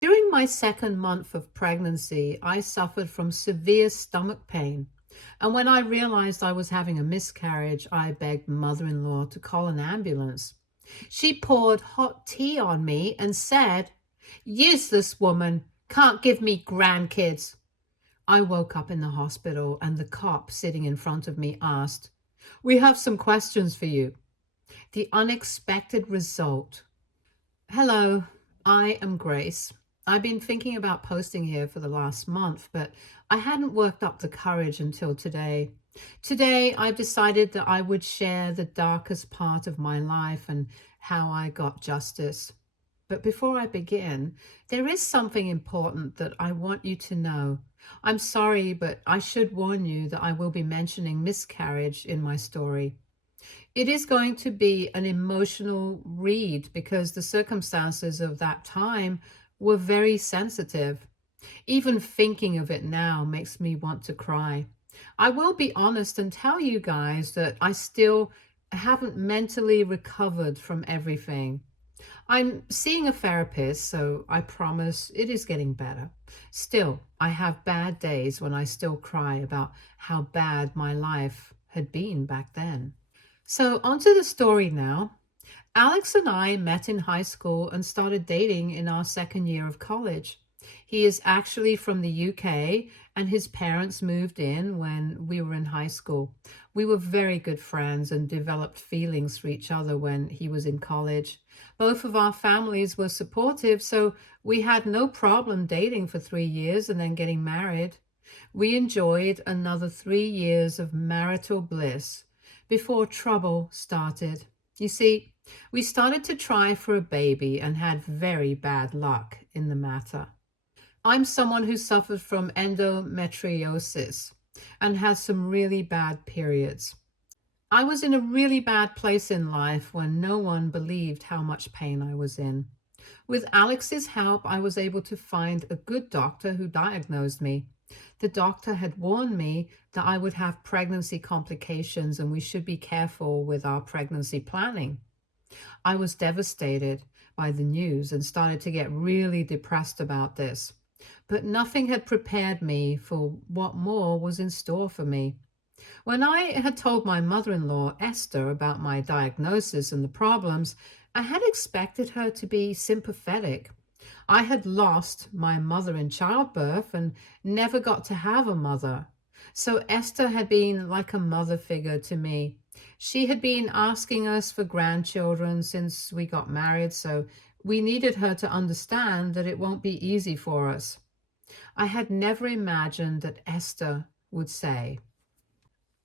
During my second month of pregnancy, I suffered from severe stomach pain. And when I realized I was having a miscarriage, I begged mother-in-law to call an ambulance. She poured hot tea on me and said, "Useless woman, can't give me grandkids." I woke up in the hospital and the cop sitting in front of me asked, "We have some questions for you." The unexpected result. Hello, I am Grace. I've been thinking about posting here for the last month, but I hadn't worked up the courage until today. Today, I've decided that I would share the darkest part of my life and how I got justice. But before I begin, there is something important that I want you to know. I'm sorry, but I should warn you that I will be mentioning miscarriage in my story. It is going to be an emotional read because the circumstances of that time were very sensitive. Even thinking of it now makes me want to cry. I will be honest and tell you guys that I still haven't mentally recovered from everything. I'm seeing a therapist, so I promise it is getting better. Still, I have bad days when I still cry about how bad my life had been back then. So, onto the story now. Alex and I met in high school and started dating in our second year of college. He is actually from the UK, and his parents moved in when we were in high school. We were very good friends and developed feelings for each other when he was in college. Both of our families were supportive, so we had no problem dating for 3 years and then getting married. We enjoyed another 3 years of marital bliss before trouble started. You see, we started to try for a baby and had very bad luck in the matter. I'm someone who suffered from endometriosis and has some really bad periods. I was in a really bad place in life when no one believed how much pain I was in. With Alex's help, I was able to find a good doctor who diagnosed me. The doctor had warned me that I would have pregnancy complications and we should be careful with our pregnancy planning. I was devastated by the news and started to get really depressed about this. But nothing had prepared me for what more was in store for me. When I had told my mother-in-law, Esther, about my diagnosis and the problems, I had expected her to be sympathetic. I had lost my mother in childbirth and never got to have a mother. So Esther had been like a mother figure to me. She had been asking us for grandchildren since we got married, so we needed her to understand that it won't be easy for us. I had never imagined that Esther would say,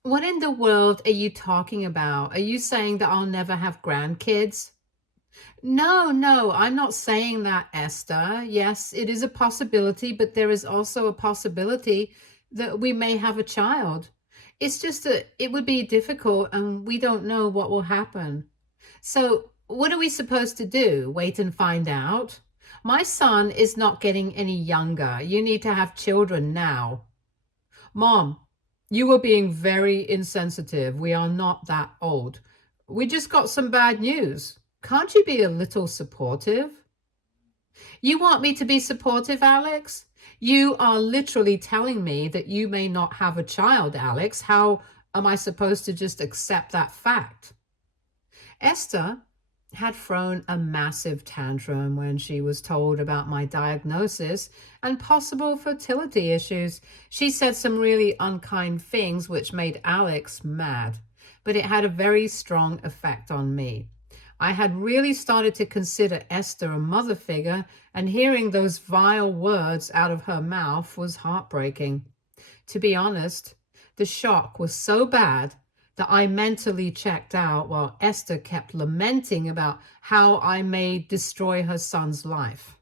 "What in the world are you talking about? Are you saying that I'll never have grandkids?" No, no, I'm not saying that, Esther. Yes, it is a possibility, but there is also a possibility that we may have a child. It's just that it would be difficult and we don't know what will happen. So, what are we supposed to do? Wait and find out? My son is not getting any younger. You need to have children now. Mom, you are being very insensitive. We are not that old. We just got some bad news. Can't you be a little supportive? You want me to be supportive, Alex? You are literally telling me that you may not have a child, Alex. How am I supposed to just accept that fact? Esther had thrown a massive tantrum when she was told about my diagnosis and possible fertility issues. She said some really unkind things which made Alex mad, but it had a very strong effect on me. I had really started to consider Esther a mother figure, and hearing those vile words out of her mouth was heartbreaking. To be honest, the shock was so bad that I mentally checked out while Esther kept lamenting about how I may destroy her son's life.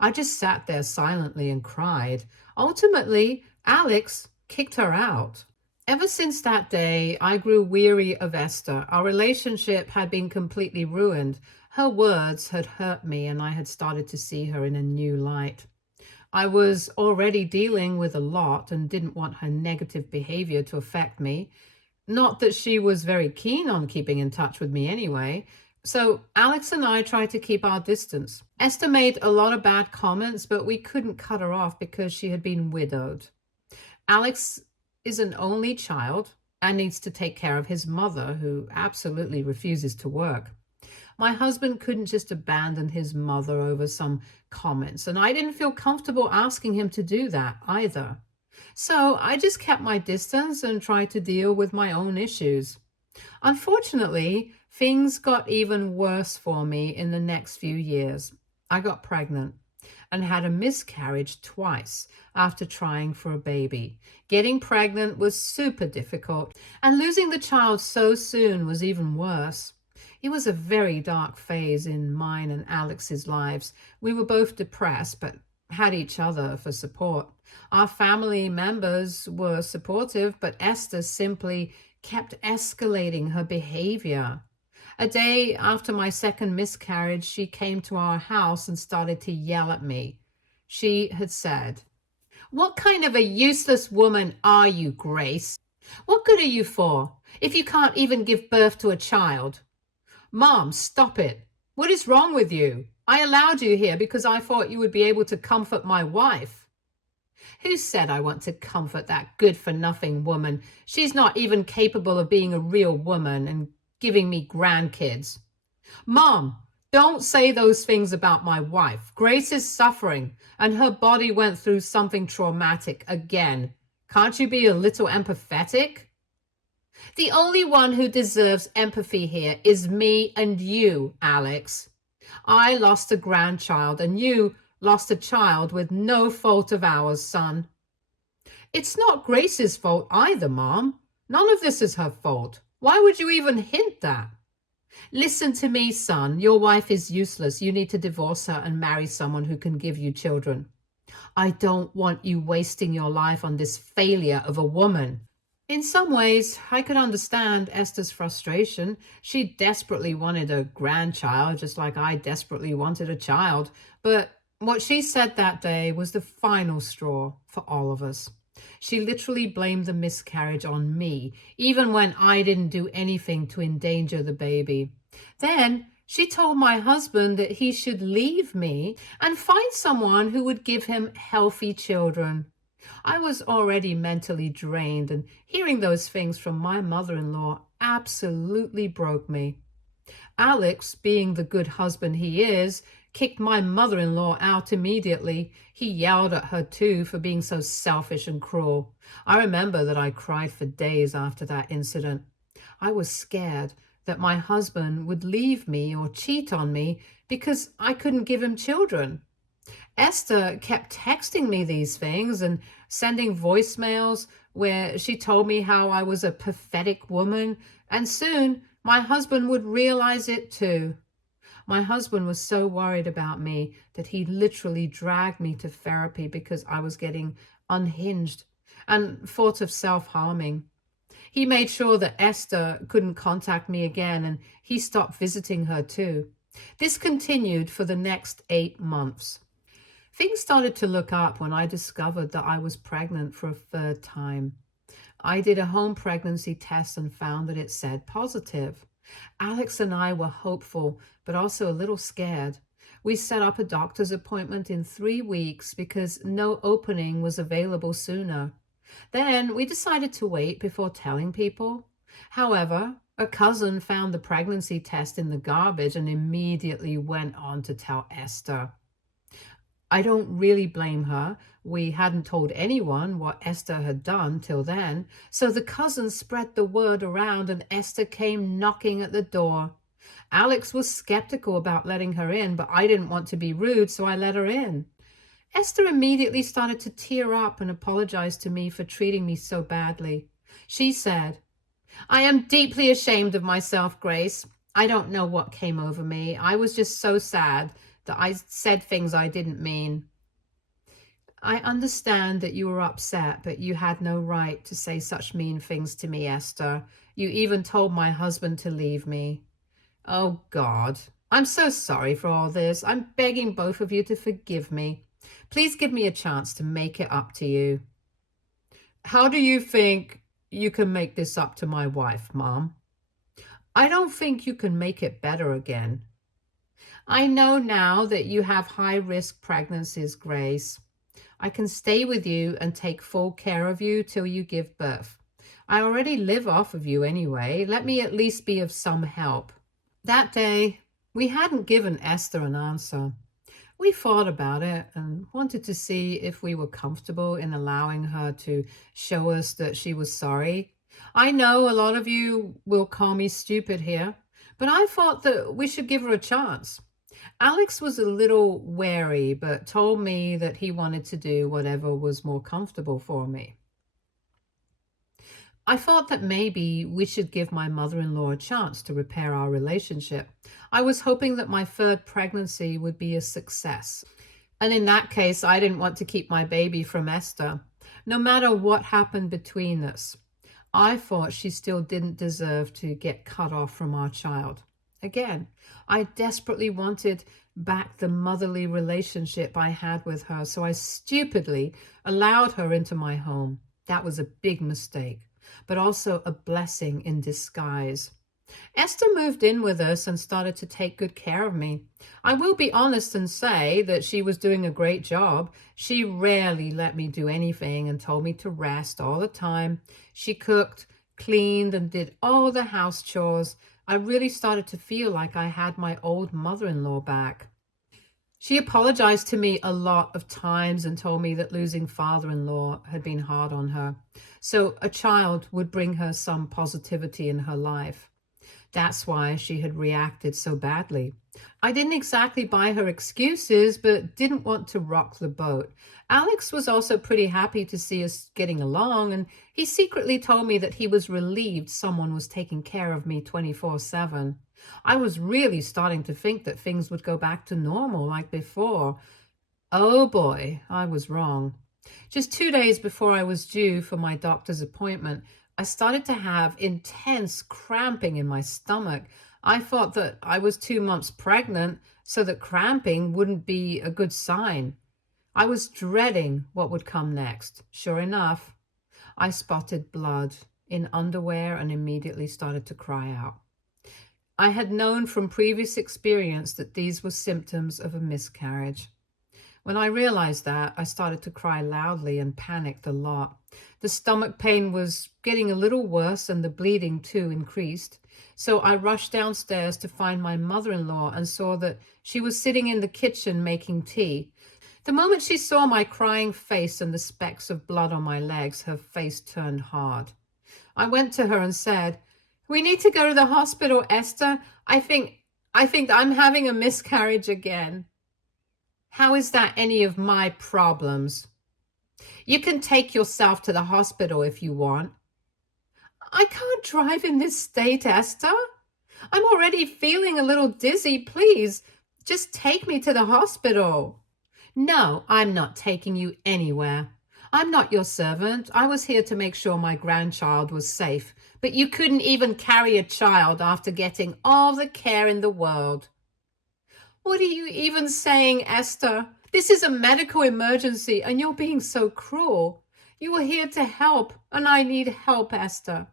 I just sat there silently and cried. Ultimately, Alex kicked her out. Ever since that day, I grew weary of Esther. Our relationship had been completely ruined. Her words had hurt me, and I had started to see her in a new light. I was already dealing with a lot and didn't want her negative behavior to affect me. Not that she was very keen on keeping in touch with me anyway. So Alex and I tried to keep our distance. Esther made a lot of bad comments, but we couldn't cut her off because she had been widowed. Alex is an only child and needs to take care of his mother, who absolutely refuses to work. My husband couldn't just abandon his mother over some comments, and I didn't feel comfortable asking him to do that either. So I just kept my distance and tried to deal with my own issues. Unfortunately, things got even worse for me in the next few years. I got pregnant and had a miscarriage twice after trying for a baby. Getting pregnant was super difficult, and losing the child so soon was even worse. It was a very dark phase in mine and Alex's lives. We were both depressed, but had each other for support. Our family members were supportive, but Esther simply kept escalating her behavior. A day after my second miscarriage, she came to our house and started to yell at me. She had said, "What kind of a useless woman are you, Grace? What good are you for if you can't even give birth to a child? Mom, stop it. What is wrong with you? I allowed you here because I thought you would be able to comfort my wife." Who said I want to comfort that good-for-nothing woman? She's not even capable of being a real woman and giving me grandkids. Mom, don't say those things about my wife. Grace is suffering, and her body went through something traumatic again. Can't you be a little empathetic? The only one who deserves empathy here is me and you, Alex. I lost a grandchild, and you lost a child with no fault of ours, son. It's not Grace's fault either, Mom. None of this is her fault. Why would you even hint that? Listen to me, son. Your wife is useless. You need to divorce her and marry someone who can give you children. I don't want you wasting your life on this failure of a woman. In some ways, I could understand Esther's frustration. She desperately wanted a grandchild, just like I desperately wanted a child. But what she said that day was the final straw for all of us. She literally blamed the miscarriage on me, even when I didn't do anything to endanger the baby. Then she told my husband that he should leave me and find someone who would give him healthy children. I was already mentally drained, and hearing those things from my mother-in-law absolutely broke me. Alex, being the good husband he is, kicked my mother-in-law out immediately. He yelled at her too for being so selfish and cruel. I remember that I cried for days after that incident. I was scared that my husband would leave me or cheat on me because I couldn't give him children. Esther kept texting me these things and sending voicemails where she told me how I was a pathetic woman, and soon my husband would realize it too. My husband was so worried about me that he literally dragged me to therapy because I was getting unhinged and thought of self-harming. He made sure that Esther couldn't contact me again, and he stopped visiting her too. This continued for the next 8 months. Things started to look up when I discovered that I was pregnant for a third time. I did a home pregnancy test and found that it said positive. Alex and I were hopeful, but also a little scared. We set up a doctor's appointment in 3 weeks because no opening was available sooner. Then we decided to wait before telling people. However, a cousin found the pregnancy test in the garbage and immediately went on to tell Esther. I don't really blame her. We hadn't told anyone what Esther had done till then, so the cousins spread the word around and Esther came knocking at the door. Alex was skeptical about letting her in, but I didn't want to be rude, so I let her in. Esther immediately started to tear up and apologized to me for treating me so badly. She said, "I am deeply ashamed of myself, Grace. I don't know what came over me. I was just so sad that I said things I didn't mean. I understand that you were upset, but you had no right to say such mean things to me, Esther. You even told my husband to leave me. Oh, God. I'm so sorry for all this. I'm begging both of you to forgive me. Please give me a chance to make it up to you." How do you think you can make this up to my wife, Mom? I don't think you can make it better again. I know now that you have high-risk pregnancies, Grace. I can stay with you and take full care of you till you give birth. I already live off of you anyway. Let me at least be of some help. That day, we hadn't given Esther an answer. We thought about it and wanted to see if we were comfortable in allowing her to show us that she was sorry. I know a lot of you will call me stupid here, but I thought that we should give her a chance. Alex was a little wary, but told me that he wanted to do whatever was more comfortable for me. I thought that maybe we should give my mother-in-law a chance to repair our relationship. I was hoping that my third pregnancy would be a success. And in that case, I didn't want to keep my baby from Esther, no matter what happened between us. I thought she still didn't deserve to get cut off from our child. Again, I desperately wanted back the motherly relationship I had with her, so I stupidly allowed her into my home. That was a big mistake, but also a blessing in disguise. Esther moved in with us and started to take good care of me. I will be honest and say that she was doing a great job. She rarely let me do anything and told me to rest all the time. She cooked, cleaned, and did all the house chores. I really started to feel like I had my old mother-in-law back. She apologized to me a lot of times and told me that losing father-in-law had been hard on her. So a child would bring her some positivity in her life. That's why she had reacted so badly. I didn't exactly buy her excuses, but didn't want to rock the boat. Alex was also pretty happy to see us getting along, and he secretly told me that he was relieved someone was taking care of me 24/7. I was really starting to think that things would go back to normal like before. Oh boy, I was wrong. Just 2 days before I was due for my doctor's appointment, I started to have intense cramping in my stomach. I thought that I was 2 months pregnant, so that cramping wouldn't be a good sign. I was dreading what would come next. Sure enough, I spotted blood in underwear and immediately started to cry out. I had known from previous experience that these were symptoms of a miscarriage. When I realized that, I started to cry loudly and panicked a lot. The stomach pain was getting a little worse and the bleeding too increased. So I rushed downstairs to find my mother-in-law and saw that she was sitting in the kitchen making tea. The moment she saw my crying face and the specks of blood on my legs, her face turned hard. I went to her and said, "We need to go to the hospital, Esther. I think I'm having a miscarriage again." "How is that any of my problems?" "You can take yourself to the hospital if you want." "I can't drive in this state, Esther. I'm already feeling a little dizzy. Please, just take me to the hospital." "No, I'm not taking you anywhere. I'm not your servant. I was here to make sure my grandchild was safe, but you couldn't even carry a child after getting all the care in the world." "What are you even saying, Esther? This is a medical emergency and you're being so cruel. You were here to help and I need help, Esther."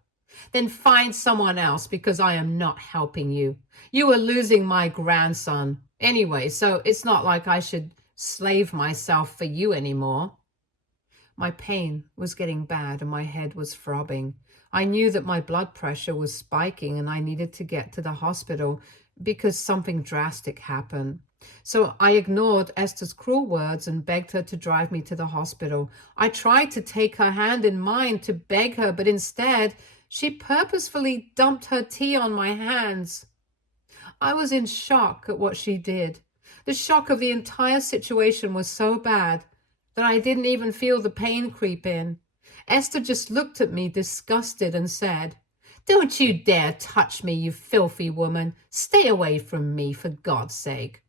"Then find someone else because I am not helping you. You are losing my grandson anyway, so it's not like I should slave myself for you anymore." My pain was getting bad and my head was throbbing. I knew that my blood pressure was spiking and I needed to get to the hospital because something drastic happened. So I ignored Esther's cruel words and begged her to drive me to the hospital. I tried to take her hand in mine to beg her, but instead she purposefully dumped her tea on my hands. I was in shock at what she did. The shock of the entire situation was so bad that I didn't even feel the pain creep in. Esther just looked at me disgusted and said, "Don't you dare touch me, you filthy woman. Stay away from me, for God's sake."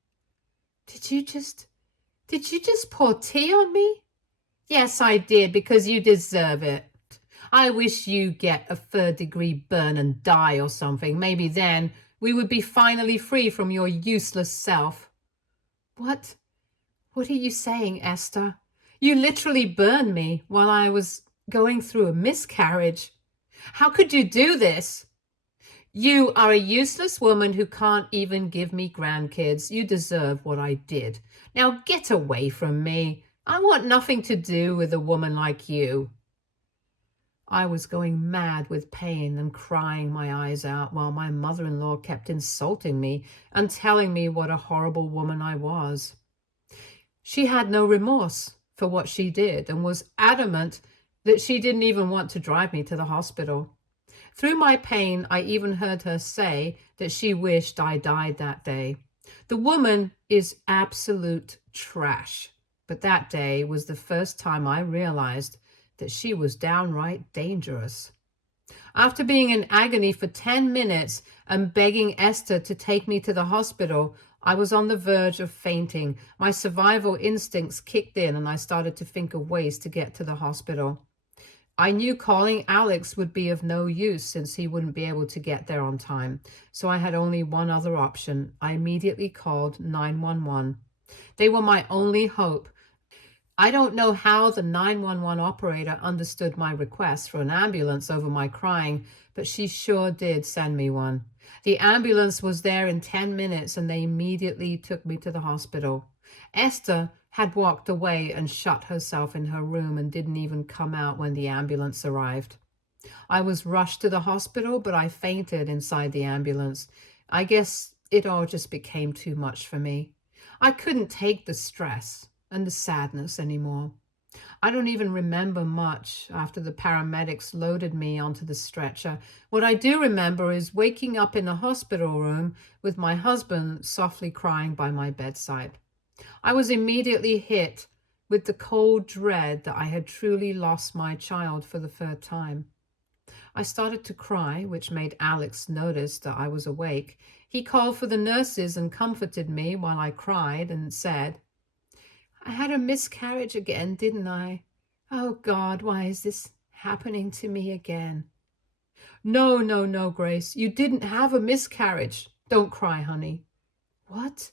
Did you just pour tea on me?" "Yes, I did, because you deserve it. I wish you get a third-degree burn and die or something. Maybe then we would be finally free from your useless self." What are you saying, Esther? You literally burned me while I was going through a miscarriage. How could you do this?" You are a useless woman who can't even give me grandkids. You deserve what I did. Now get away from me. I want nothing to do with a woman like you." I was going mad with pain and crying my eyes out while my mother-in-law kept insulting me and telling me what a horrible woman I was. She had no remorse for what she did and was adamant that she didn't even want to drive me to the hospital. Through my pain, I even heard her say that she wished I died that day. The woman is absolute trash. But that day was the first time I realized that she was downright dangerous. After being in agony for 10 minutes and begging Esther to take me to the hospital, I was on the verge of fainting. My survival instincts kicked in and I started to think of ways to get to the hospital. I knew calling Alex would be of no use since he wouldn't be able to get there on time, so I had only one other option. I immediately called 911. They were my only hope. I don't know how the 911 operator understood my request for an ambulance over my crying, but she sure did send me one. The ambulance was there in 10 minutes and they immediately took me to the hospital. Esther had walked away and shut herself in her room and didn't even come out when the ambulance arrived. I was rushed to the hospital, but I fainted inside the ambulance. I guess it all just became too much for me. I couldn't take the stress and the sadness anymore. I don't even remember much after the paramedics loaded me onto the stretcher. What I do remember is waking up in the hospital room with my husband softly crying by my bedside. I was immediately hit with the cold dread that I had truly lost my child for the third time. I started to cry, which made Alex notice that I was awake. He called for the nurses and comforted me while I cried and said, "I had a miscarriage again, didn't I? Oh God, why is this happening to me again?" "No, no, no, Grace, you didn't have a miscarriage. Don't cry, honey." "What?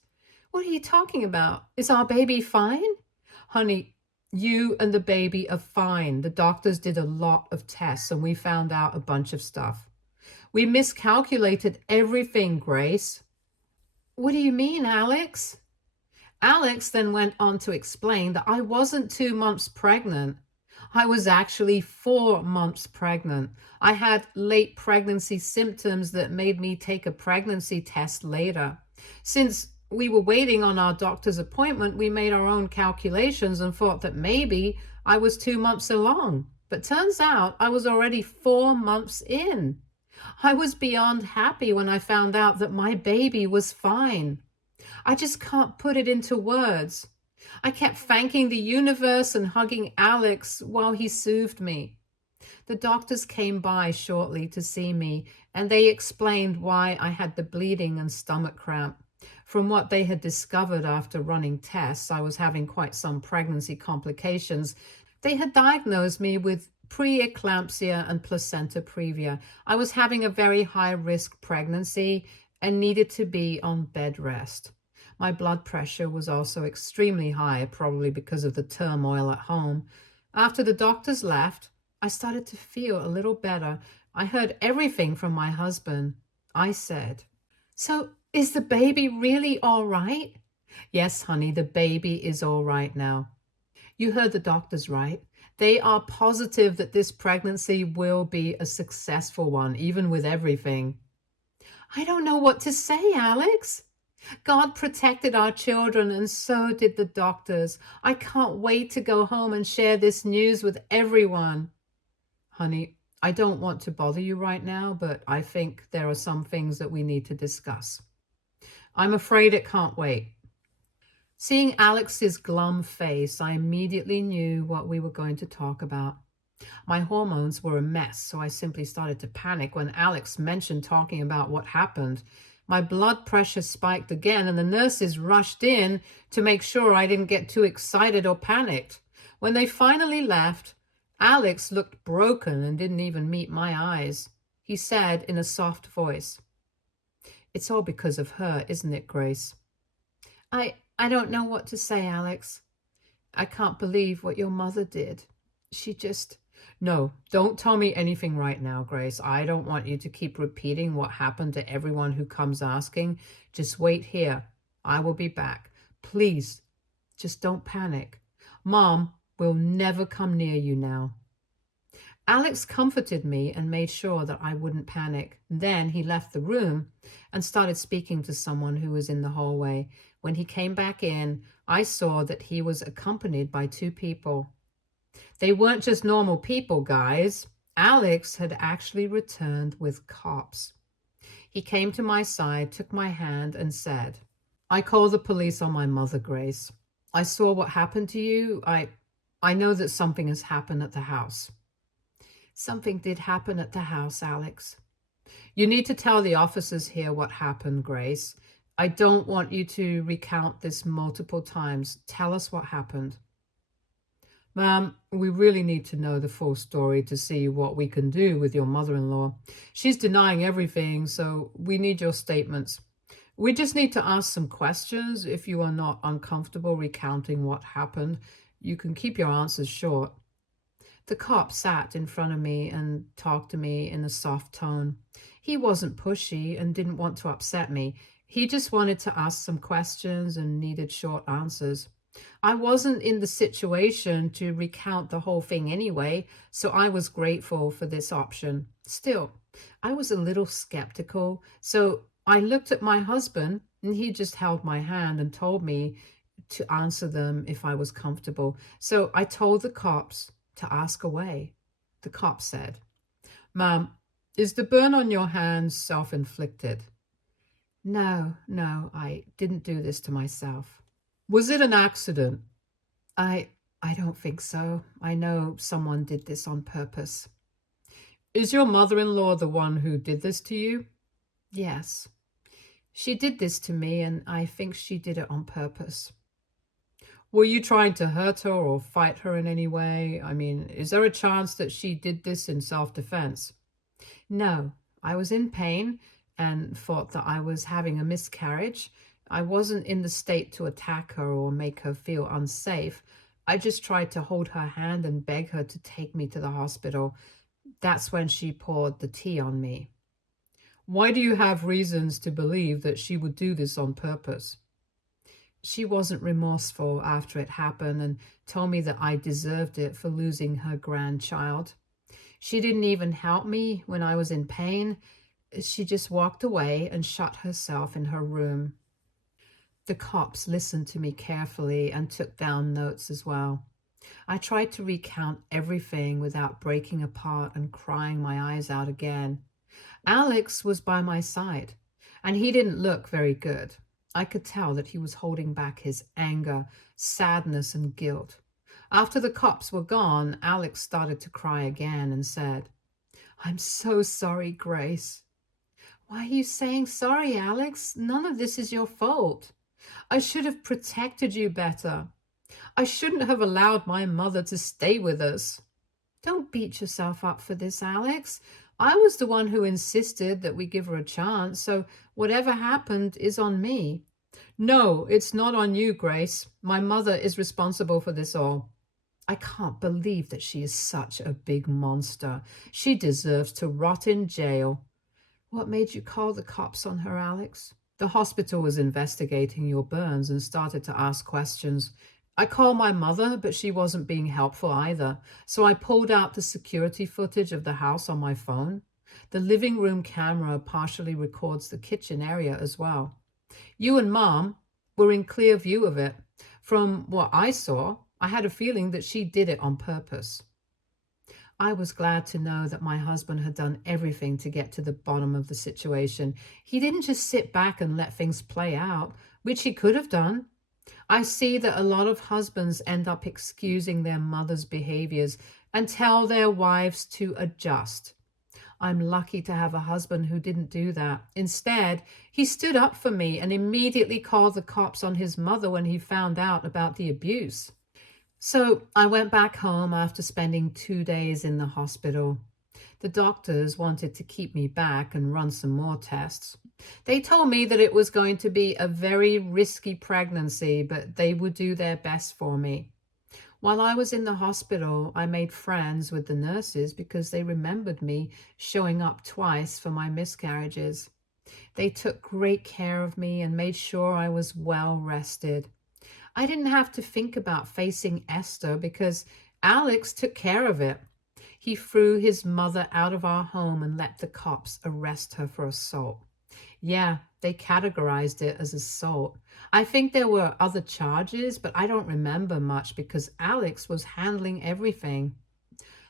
What are you talking about? Is our baby fine?" "Honey, you and the baby are fine. The doctors did a lot of tests and we found out a bunch of stuff. We miscalculated everything, Grace." "What do you mean, Alex?" Alex then went on to explain that I wasn't 2 months pregnant. I was actually 4 months pregnant. I had late pregnancy symptoms that made me take a pregnancy test later. Since we were waiting on our doctor's appointment, we made our own calculations and thought that maybe I was 2 months along. But turns out I was already 4 months in. I was beyond happy when I found out that my baby was fine. I just can't put it into words. I kept thanking the universe and hugging Alex while he soothed me. The doctors came by shortly to see me, and they explained why I had the bleeding and stomach cramp. From what they had discovered after running tests, I was having quite some pregnancy complications. They had diagnosed me with preeclampsia and placenta previa. I was having a very high-risk pregnancy and needed to be on bed rest. My blood pressure was also extremely high, probably because of the turmoil at home. After the doctors left, I started to feel a little better. I heard everything from my husband. I said, "So is the baby really all right?" "Yes, honey, the baby is all right now." "You heard the doctors right. They are positive that this pregnancy will be a successful one, even with everything." I don't know what to say, Alex. God protected our children, and so did the doctors. I can't wait to go home and share this news with everyone. Honey, I don't want to bother you right now, but I think there are some things that we need to discuss. I'm afraid it can't wait. Seeing Alex's glum face, I immediately knew what we were going to talk about. My hormones were a mess, so I simply started to panic when Alex mentioned talking about what happened. My blood pressure spiked again, and the nurses rushed in to make sure I didn't get too excited or panicked. When they finally left, Alex looked broken and didn't even meet my eyes. He said in a soft voice, "It's all because of her, isn't it, Grace?" I don't know what to say, Alex. I can't believe what your mother did. She just No, don't tell me anything right now, Grace. I don't want you to keep repeating what happened to everyone who comes asking. Just wait here. I will be back. Please, just don't panic. Mom will never come near you now. Alex comforted me and made sure that I wouldn't panic. Then he left the room and started speaking to someone who was in the hallway. When he came back in, I saw that he was accompanied by two people. They weren't just normal people, guys. Alex had actually returned with cops. He came to my side, took my hand, and said, I called the police on my mother, Grace. I saw what happened to you. I know that something has happened at the house. Something did happen at the house, Alex. You need to tell the officers here what happened, Grace. I don't want you to recount this multiple times. Tell us what happened. Ma'am, we really need to know the full story to see what we can do with your mother-in-law. She's denying everything, so we need your statements. We just need to ask some questions. If you are not uncomfortable recounting what happened, you can keep your answers short. The cop sat in front of me and talked to me in a soft tone. He wasn't pushy and didn't want to upset me. He just wanted to ask some questions and needed short answers. I wasn't in the situation to recount the whole thing anyway, so I was grateful for this option. Still, I was a little skeptical, so I looked at my husband and he just held my hand and told me to answer them if I was comfortable. So I told the cops to ask away. The cop said, Ma'am, is the burn on your hands self-inflicted? No, I didn't do this to myself. Was it an accident? I don't think so. I know someone did this on purpose. Is your mother-in-law the one who did this to you? Yes. She did this to me, and I think she did it on purpose. Were you trying to hurt her or fight her in any way? I mean, is there a chance that she did this in self-defense? No, I was in pain and thought that I was having a miscarriage. I wasn't in the state to attack her or make her feel unsafe. I just tried to hold her hand and beg her to take me to the hospital. That's when she poured the tea on me. Why do you have reasons to believe that she would do this on purpose? She wasn't remorseful after it happened and told me that I deserved it for losing her grandchild. She didn't even help me when I was in pain. She just walked away and shut herself in her room. The cops listened to me carefully and took down notes as well. I tried to recount everything without breaking apart and crying my eyes out again. Alex was by my side, and he didn't look very good. I could tell that he was holding back his anger, sadness, and guilt. After the cops were gone, Alex started to cry again and said, I'm so sorry, Grace. Why are you saying sorry, Alex? None of this is your fault. I should have protected you better. I shouldn't have allowed my mother to stay with us. Don't beat yourself up for this, Alex. I was the one who insisted that we give her a chance, so whatever happened is on me. No, it's not on you, Grace. My mother is responsible for this all. I can't believe that she is such a big monster. She deserves to rot in jail. What made you call the cops on her, Alex? The hospital was investigating your burns and started to ask questions. I called my mother, but she wasn't being helpful either, so I pulled out the security footage of the house on my phone. The living room camera partially records the kitchen area as well. You and Mom were in clear view of it. From what I saw, I had a feeling that she did it on purpose. I was glad to know that my husband had done everything to get to the bottom of the situation. He didn't just sit back and let things play out, which he could have done. I see that a lot of husbands end up excusing their mothers' behaviors and tell their wives to adjust. I'm lucky to have a husband who didn't do that. Instead, he stood up for me and immediately called the cops on his mother when he found out about the abuse. So I went back home after spending 2 days in the hospital. The doctors wanted to keep me back and run some more tests. They told me that it was going to be a very risky pregnancy, but they would do their best for me. While I was in the hospital, I made friends with the nurses because they remembered me showing up twice for my miscarriages. They took great care of me and made sure I was well rested. I didn't have to think about facing Esther because Alex took care of it. He threw his mother out of our home and let the cops arrest her for assault. Yeah, they categorized it as assault. I think there were other charges, but I don't remember much because Alex was handling everything.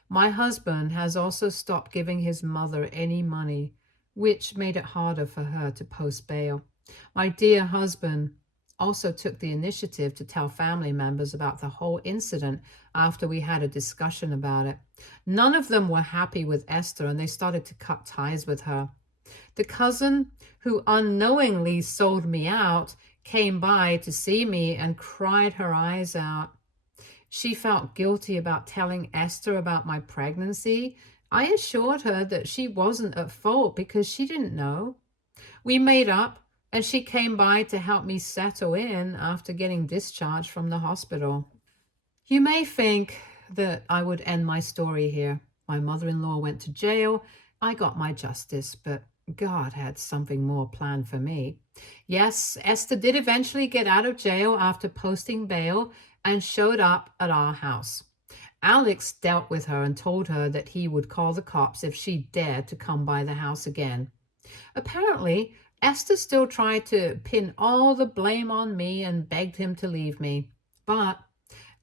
My husband has also stopped giving his mother any money, which made it harder for her to post bail. My dear husband also took the initiative to tell family members about the whole incident after we had a discussion about it. None of them were happy with Esther and they started to cut ties with her. The cousin who unknowingly sold me out came by to see me and cried her eyes out. She felt guilty about telling Esther about my pregnancy. I assured her that she wasn't at fault because she didn't know. We made up, and she came by to help me settle in after getting discharged from the hospital. You may think that I would end my story here. My mother-in-law went to jail. I got my justice, but God had something more planned for me. Yes, Esther did eventually get out of jail after posting bail and showed up at our house. Alex dealt with her and told her that he would call the cops if she dared to come by the house again. Apparently, Esther still tried to pin all the blame on me and begged him to leave me. But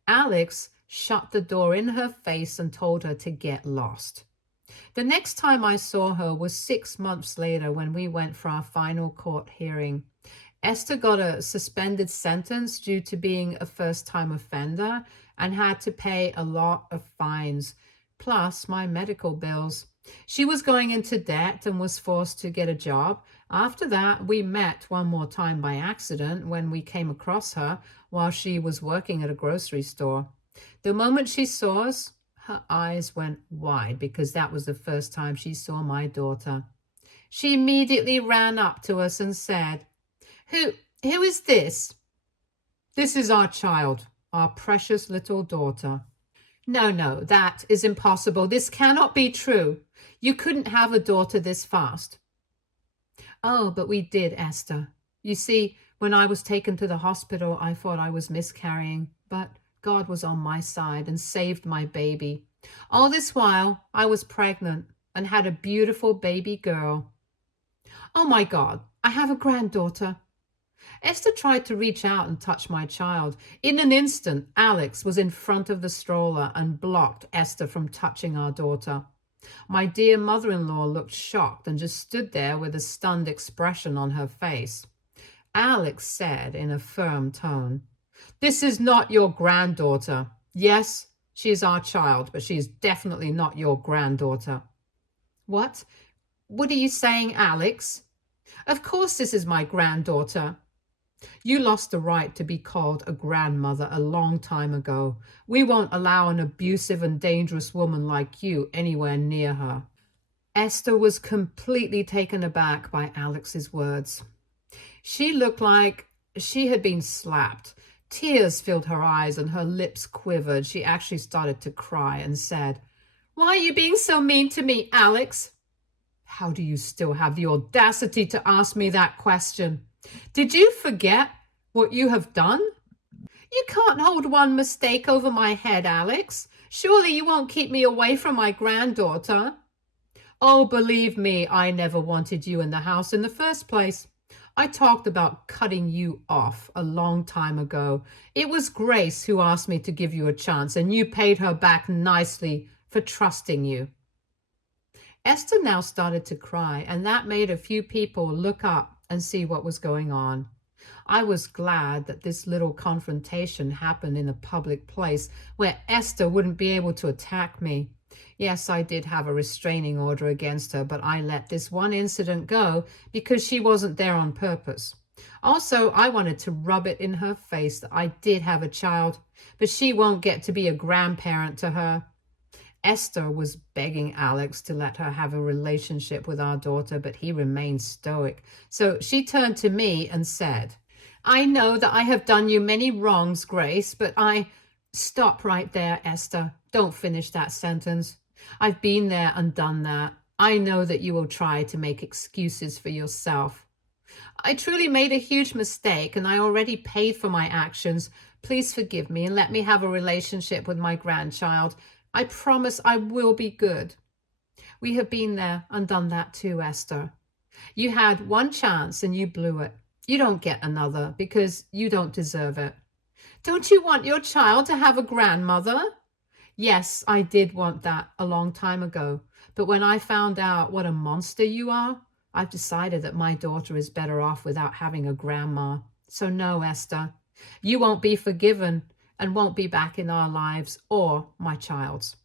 Alex shut the door in her face and told her to get lost. The next time I saw her was 6 months later when we went for our final court hearing. Esther got a suspended sentence due to being a first-time offender and had to pay a lot of fines, plus my medical bills. She was going into debt and was forced to get a job. After that, we met one more time by accident when we came across her while she was working at a grocery store. The moment she saw us, her eyes went wide because that was the first time she saw my daughter. She immediately ran up to us and said, Who is this? This is our child, our precious little daughter. No, that is impossible. This cannot be true. You couldn't have a daughter this fast. Oh, but we did, Esther. You see, when I was taken to the hospital, I thought I was miscarrying, but God was on my side and saved my baby. All this while, I was pregnant and had a beautiful baby girl. Oh my God, I have a granddaughter. Esther tried to reach out and touch my child. In an instant, Alex was in front of the stroller and blocked Esther from touching our daughter. My dear mother-in-law looked shocked and just stood there with a stunned expression on her face. Alex said in a firm tone, This is not your granddaughter. Yes, she is our child, but she is definitely not your granddaughter. What? What are you saying, Alex? Of course this is my granddaughter. You lost the right to be called a grandmother a long time ago. We won't allow an abusive and dangerous woman like you anywhere near her. Esther was completely taken aback by Alex's words. She looked like she had been slapped. Tears filled her eyes and her lips quivered. She actually started to cry and said, Why are you being so mean to me, Alex? How do you still have the audacity to ask me that question? Did you forget what you have done? You can't hold one mistake over my head, Alex. Surely you won't keep me away from my granddaughter. Oh, believe me, I never wanted you in the house in the first place. I talked about cutting you off a long time ago. It was Grace who asked me to give you a chance, and you paid her back nicely for trusting you. Esther now started to cry, and that made a few people look up and see what was going on. I was glad that this little confrontation happened in a public place where Esther wouldn't be able to attack me. Yes, I did have a restraining order against her, but I let this one incident go because she wasn't there on purpose. Also, I wanted to rub it in her face that I did have a child, but she won't get to be a grandparent to her. Esther was begging Alex to let her have a relationship with our daughter, but he remained stoic. So she turned to me and said, I know that I have done you many wrongs, Grace, but I Stop right there, Esther. Don't finish that sentence. I've been there and done that. I know that you will try to make excuses for yourself. I truly made a huge mistake and I already paid for my actions. Please forgive me and let me have a relationship with my grandchild. I promise I will be good. We have been there and done that too, Esther. You had one chance and you blew it. You don't get another because you don't deserve it. Don't you want your child to have a grandmother? Yes, I did want that a long time ago. But when I found out what a monster you are, I've decided that my daughter is better off without having a grandma. So no, Esther, you won't be forgiven and won't be back in our lives or my child's.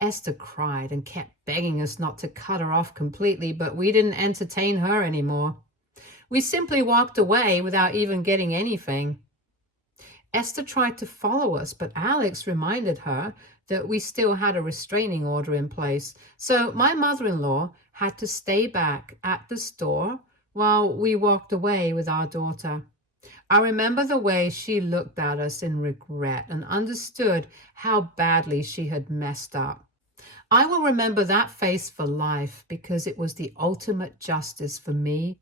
Esther cried and kept begging us not to cut her off completely, but we didn't entertain her anymore. We simply walked away without even getting anything. Esther tried to follow us, but Alex reminded her that we still had a restraining order in place. So my mother-in-law had to stay back at the store while we walked away with our daughter. I remember the way she looked at us in regret and understood how badly she had messed up. I will remember that face for life because it was the ultimate justice for me